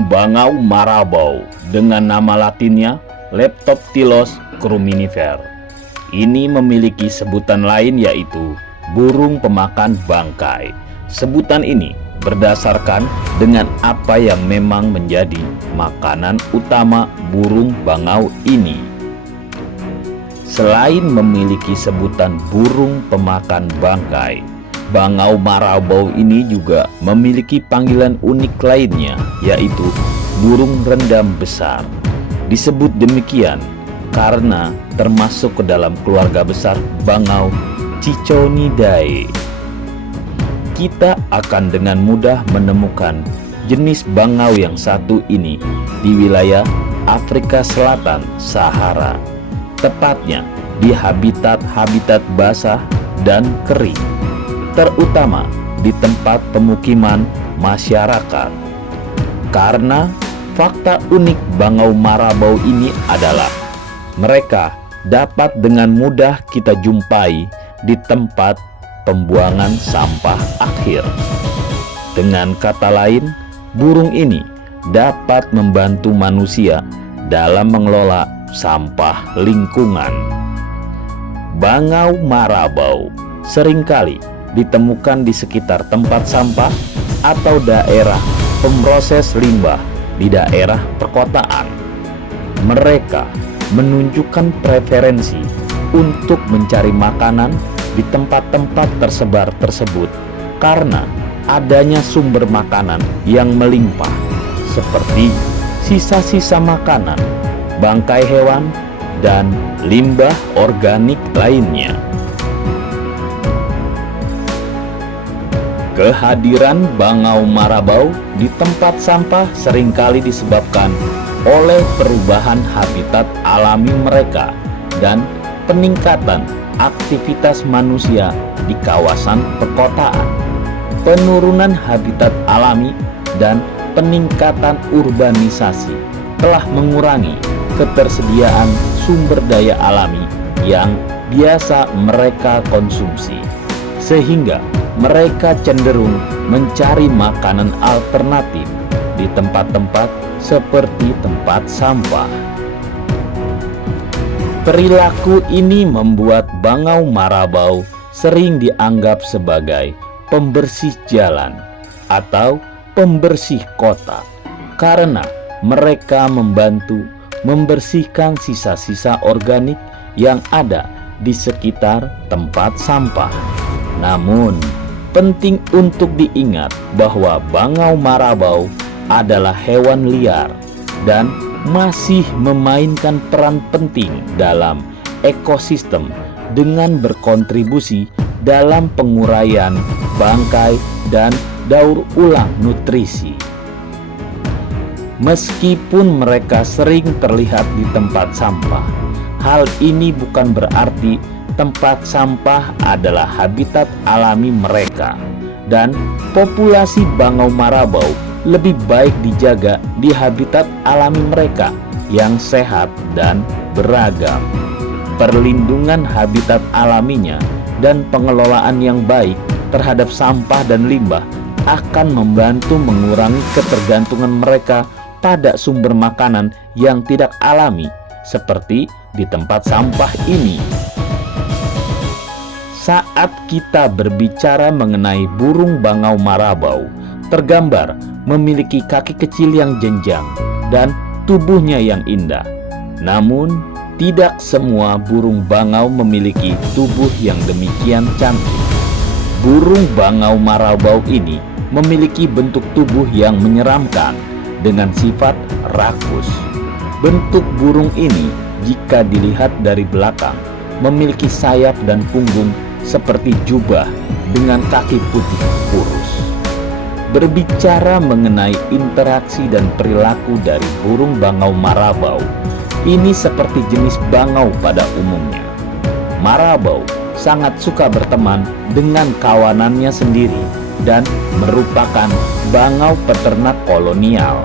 Burung bangau marabou dengan nama latinnya Leptoptilos cruminifer. Ini memiliki sebutan lain yaitu burung pemakan bangkai. Sebutan ini berdasarkan dengan apa yang memang menjadi makanan utama burung bangau ini. Selain memiliki sebutan burung pemakan bangkai, bangau marabou ini juga memiliki panggilan unik lainnya, yaitu burung rendam besar. Disebut demikian karena termasuk ke dalam keluarga besar bangau Ciconidae. Kita akan dengan mudah menemukan jenis bangau yang satu ini di wilayah Afrika Selatan Sahara, tepatnya di habitat-habitat basah dan kering, terutama di tempat pemukiman masyarakat. Karena fakta unik bangau marabou ini adalah mereka dapat dengan mudah kita jumpai di tempat pembuangan sampah akhir. Dengan kata lain, burung ini dapat membantu manusia dalam mengelola sampah lingkungan. Bangau marabou seringkali ditemukan di sekitar tempat sampah atau daerah pemroses limbah di daerah perkotaan. Mereka menunjukkan preferensi untuk mencari makanan di tempat-tempat tersebar tersebut karena adanya sumber makanan yang melimpah seperti sisa-sisa makanan, bangkai hewan, dan limbah organik lainnya. Kehadiran bangau marabou di tempat sampah seringkali disebabkan oleh perubahan habitat alami mereka dan peningkatan aktivitas manusia di kawasan perkotaan. Penurunan habitat alami dan peningkatan urbanisasi telah mengurangi ketersediaan sumber daya alami yang biasa mereka konsumsi, sehingga mereka cenderung mencari makanan alternatif di tempat-tempat seperti tempat sampah. Perilaku ini membuat bangau marabou sering dianggap sebagai pembersih jalan atau pembersih kota karena mereka membantu membersihkan sisa-sisa organik yang ada di sekitar tempat sampah. Namun, penting untuk diingat bahwa bangau marabou adalah hewan liar dan masih memainkan peran penting dalam ekosistem dengan berkontribusi dalam penguraian bangkai dan daur ulang nutrisi. Meskipun mereka sering terlihat di tempat sampah, hal ini bukan berarti tempat sampah adalah habitat alami mereka, dan populasi bangau marabou lebih baik dijaga di habitat alami mereka yang sehat dan beragam. Perlindungan habitat alaminya dan pengelolaan yang baik terhadap sampah dan limbah akan membantu mengurangi ketergantungan mereka pada sumber makanan yang tidak alami seperti di tempat sampah ini. Saat kita berbicara mengenai burung bangau marabou, tergambar memiliki kaki kecil yang jenjang dan tubuhnya yang indah. Namun, tidak semua burung bangau memiliki tubuh yang demikian cantik. Burung bangau marabou ini memiliki bentuk tubuh yang menyeramkan dengan sifat rakus. Bentuk burung ini jika dilihat dari belakang memiliki sayap dan punggung seperti jubah dengan kaki putih kurus. Berbicara mengenai interaksi dan perilaku dari burung bangau marabou, ini seperti jenis bangau pada umumnya. Marabou sangat suka berteman dengan kawanannya sendiri dan merupakan bangau peternak kolonial.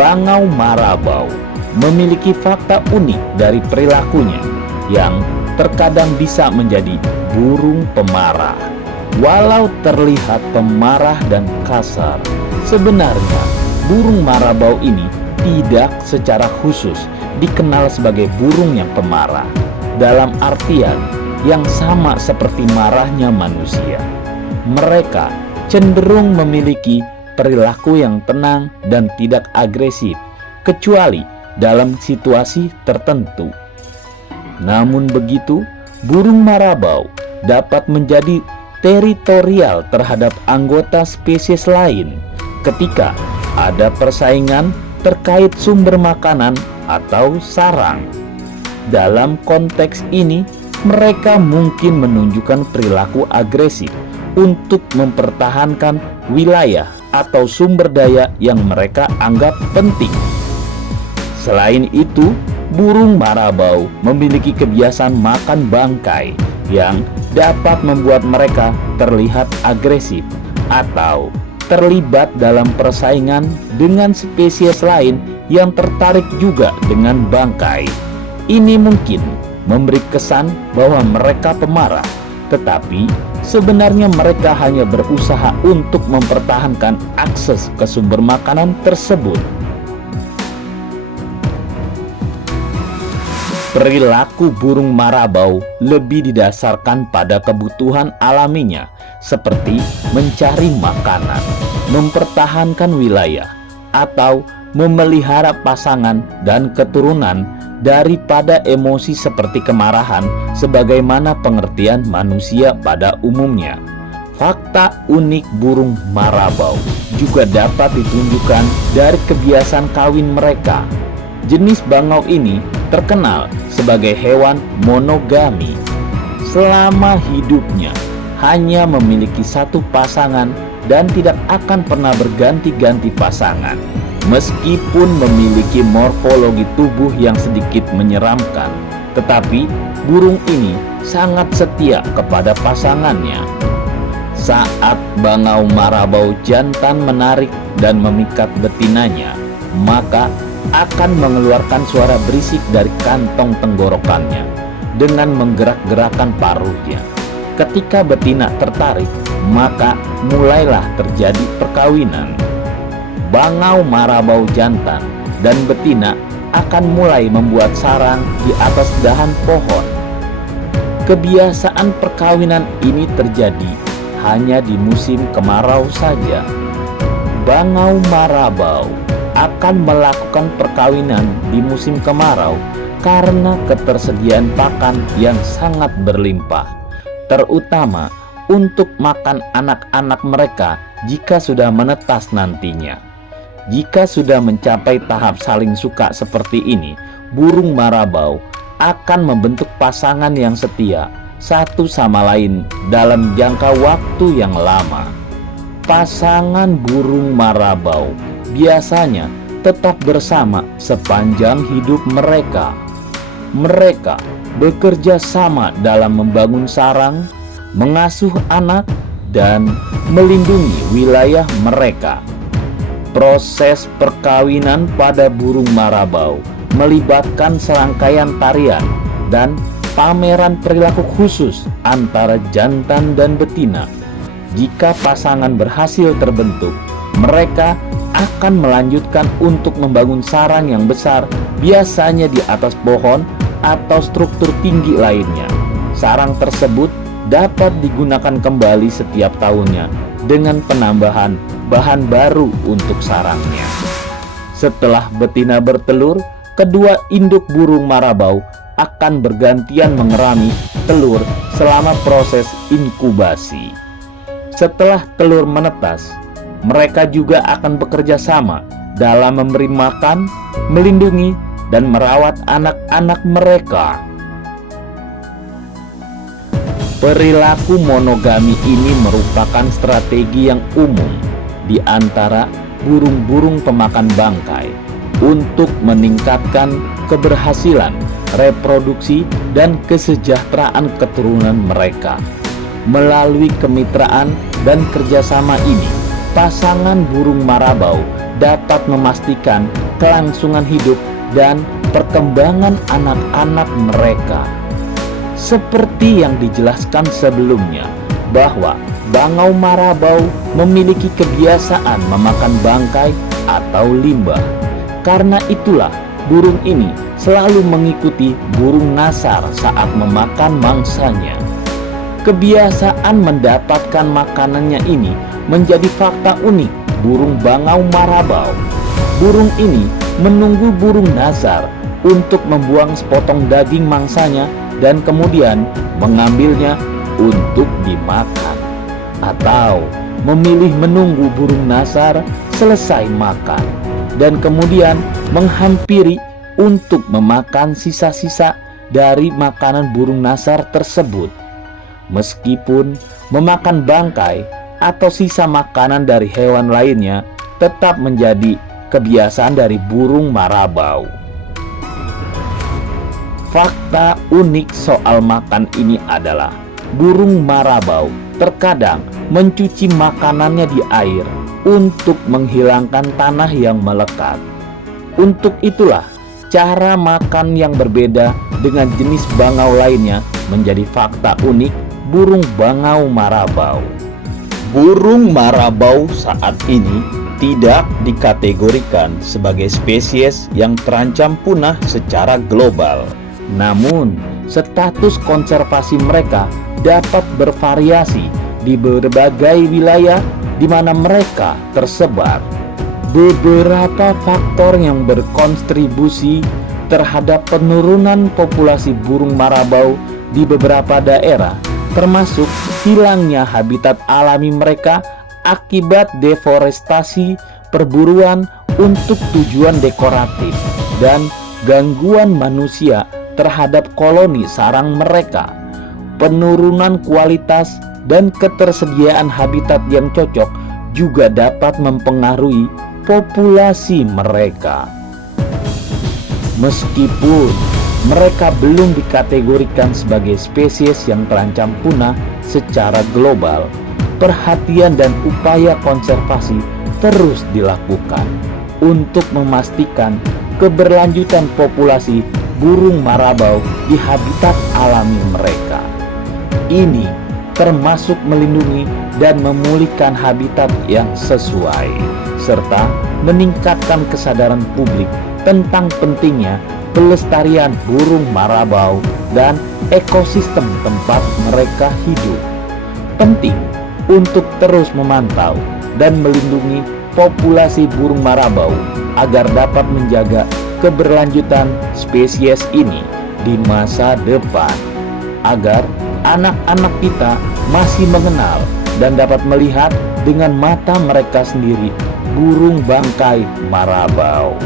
Bangau marabou memiliki fakta unik dari perilakunya yang terkadang bisa menjadi burung pemarah. Walau terlihat pemarah dan kasar, sebenarnya burung marabau ini tidak secara khusus dikenal sebagai burung yang pemarah, dalam artian yang sama seperti marahnya manusia. Mereka cenderung memiliki perilaku yang tenang dan tidak agresif, kecuali dalam situasi tertentu. Namun begitu, burung marabau dapat menjadi teritorial terhadap anggota spesies lain ketika ada persaingan terkait sumber makanan atau sarang. Dalam konteks ini, mereka mungkin menunjukkan perilaku agresif untuk mempertahankan wilayah atau sumber daya yang mereka anggap penting. Selain itu, burung marabau memiliki kebiasaan makan bangkai yang dapat membuat mereka terlihat agresif atau terlibat dalam persaingan dengan spesies lain yang tertarik juga dengan bangkai. Ini mungkin memberi kesan bahwa mereka pemarah, tetapi sebenarnya mereka hanya berusaha untuk mempertahankan akses ke sumber makanan tersebut. Perilaku burung marabau lebih didasarkan pada kebutuhan alaminya, seperti mencari makanan, mempertahankan wilayah, atau memelihara pasangan dan keturunan daripada emosi seperti kemarahan sebagaimana pengertian manusia pada umumnya. Fakta unik burung marabau juga dapat ditunjukkan dari kebiasaan kawin mereka. Jenis bangau ini terkenal sebagai hewan monogami. Selama hidupnya hanya memiliki satu pasangan dan tidak akan pernah berganti-ganti pasangan. Meskipun memiliki morfologi tubuh yang sedikit menyeramkan, tetapi burung ini sangat setia kepada pasangannya. Saat bangau marabau jantan menarik dan memikat betinanya, maka akan mengeluarkan suara berisik dari kantong tenggorokannya dengan menggerak-gerakkan paruhnya. Ketika betina tertarik, maka mulailah terjadi perkawinan. Bangau marabau jantan dan betina akan mulai membuat sarang di atas dahan pohon. Kebiasaan perkawinan ini terjadi hanya di musim kemarau saja. Bangau marabau akan melakukan perkawinan di musim kemarau karena ketersediaan pakan yang sangat berlimpah, terutama untuk makan anak-anak mereka jika sudah menetas nantinya. Jika sudah mencapai tahap saling suka seperti ini, burung marabau akan membentuk pasangan yang setia satu sama lain dalam jangka waktu yang lama. Pasangan burung marabau biasanya tetap bersama sepanjang hidup mereka. Mereka bekerja sama dalam membangun sarang, mengasuh anak, dan melindungi wilayah mereka. Proses perkawinan pada burung marabau melibatkan serangkaian tarian dan pameran perilaku khusus antara jantan dan betina. Jika pasangan berhasil terbentuk, mereka akan melanjutkan untuk membangun sarang yang besar, biasanya di atas pohon atau struktur tinggi lainnya. Sarang tersebut dapat digunakan kembali setiap tahunnya dengan penambahan bahan baru untuk sarangnya. Setelah betina bertelur, kedua induk burung marabau akan bergantian mengerami telur selama proses inkubasi. Setelah telur menetas, mereka juga akan bekerja sama dalam memberi makan, melindungi, dan merawat anak-anak mereka. Perilaku monogami ini merupakan strategi yang umum di antara burung-burung pemakan bangkai untuk meningkatkan keberhasilan reproduksi dan kesejahteraan keturunan mereka. Melalui kemitraan dan kerjasama ini, pasangan burung marabau dapat memastikan kelangsungan hidup dan perkembangan anak-anak mereka. Seperti yang dijelaskan sebelumnya, bahwa bangau marabau memiliki kebiasaan memakan bangkai atau limbah. Karena itulah burung ini selalu mengikuti burung nasar saat memakan mangsanya. Kebiasaan mendapatkan makanannya ini menjadi fakta unik burung bangau marabau. Burung ini menunggu burung nasar untuk membuang sepotong daging mangsanya dan kemudian mengambilnya untuk dimakan, atau memilih menunggu burung nasar selesai makan dan kemudian menghampiri untuk memakan sisa-sisa dari makanan burung nasar tersebut. Meskipun memakan bangkai atau sisa makanan dari hewan lainnya tetap menjadi kebiasaan dari burung marabau. Fakta unik soal makan ini adalah burung marabau terkadang mencuci makanannya di air untuk menghilangkan tanah yang melekat. Untuk itulah cara makan yang berbeda dengan jenis bangau lainnya menjadi fakta unik burung bangau marabau. Burung marabau saat ini tidak dikategorikan sebagai spesies yang terancam punah secara global. Namun, status konservasi mereka dapat bervariasi di berbagai wilayah di mana mereka tersebar. Beberapa faktor yang berkontribusi terhadap penurunan populasi burung marabau di beberapa daerah, termasuk hilangnya habitat alami mereka akibat deforestasi, perburuan untuk tujuan dekoratif, dan gangguan manusia terhadap koloni sarang mereka. Penurunan kualitas dan ketersediaan habitat yang cocok juga dapat mempengaruhi populasi mereka. Meskipun mereka belum dikategorikan sebagai spesies yang terancam punah secara global, perhatian dan upaya konservasi terus dilakukan untuk memastikan keberlanjutan populasi burung marabau di habitat alami mereka. Ini termasuk melindungi dan memulihkan habitat yang sesuai, serta meningkatkan kesadaran publik tentang pentingnya pelestarian burung marabau dan ekosistem tempat mereka hidup. Penting untuk terus memantau dan melindungi populasi burung marabau agar dapat menjaga keberlanjutan spesies ini di masa depan, agar anak-anak kita masih mengenal dan dapat melihat dengan mata mereka sendiri burung bangkai marabau.